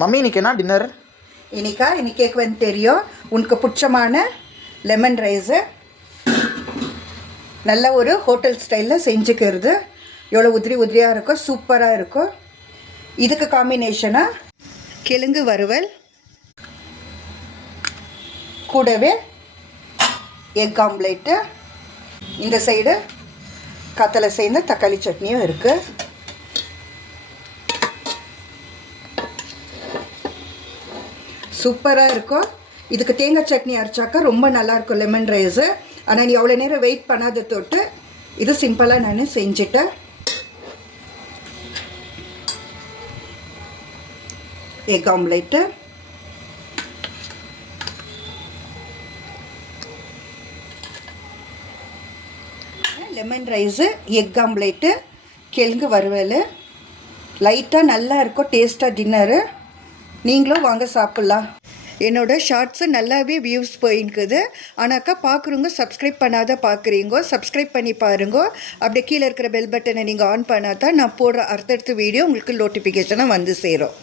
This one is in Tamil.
மம்மி இன்னைக்கு என்ன டின்னர்? இன்னைக்கு கேக் வந்து தெரியும். உனக்கு பிடிச்சமான லெமன் ரைஸு நல்ல ஒரு ஹோட்டல் ஸ்டைலில் செஞ்சுக்கிறது. எவ்வளோ உதிரியாக இருக்கும், சூப்பராக இருக்கும். இதுக்கு காம்பினேஷனாக கிழங்கு வறுவல், கூடவே எக் ஆம்லேட்டு, இந்த சைடு கத்தலை சேர்ந்த தக்காளி சட்னியும் இருக்குது. சூப்பராக இருக்கும். இதுக்கு தேங்காய் சட்னி அரைச்சாக்கா ரொம்ப நல்லாயிருக்கும் லெமன் ரைஸு. ஆனால் நீ அவ்வளோ நேரம் வெயிட் பண்ணாத தொட்டு இது சிம்பிளாக நான் செஞ்சுட்டேன். Egg omelette, lemon rice, egg omelette, கிழங்கு வறுவல், லைட்டாக நல்லா இருக்கும் டேஸ்ட்டாக டின்னரு. நீங்களும் வாங்க சாப்பிட்லாம். என்னோடய ஷார்ட்ஸு நல்லாவே வியூஸ் போயிருக்குது. ஆனாக்கா பார்க்குறவங்க சப்ஸ்கிரைப் பண்ணாத பார்க்குறீங்க, சப்ஸ்கிரைப் பண்ணி பாருங்க. அப்படியே கீழே இருக்கிற பெல் பட்டனை நீங்கள் ஆன் பண்ணால் தான் நான் போடுற அடுத்தடுத்த வீடியோ உங்களுக்கு நோட்டிஃபிகேஷனாக வந்து சேரும்.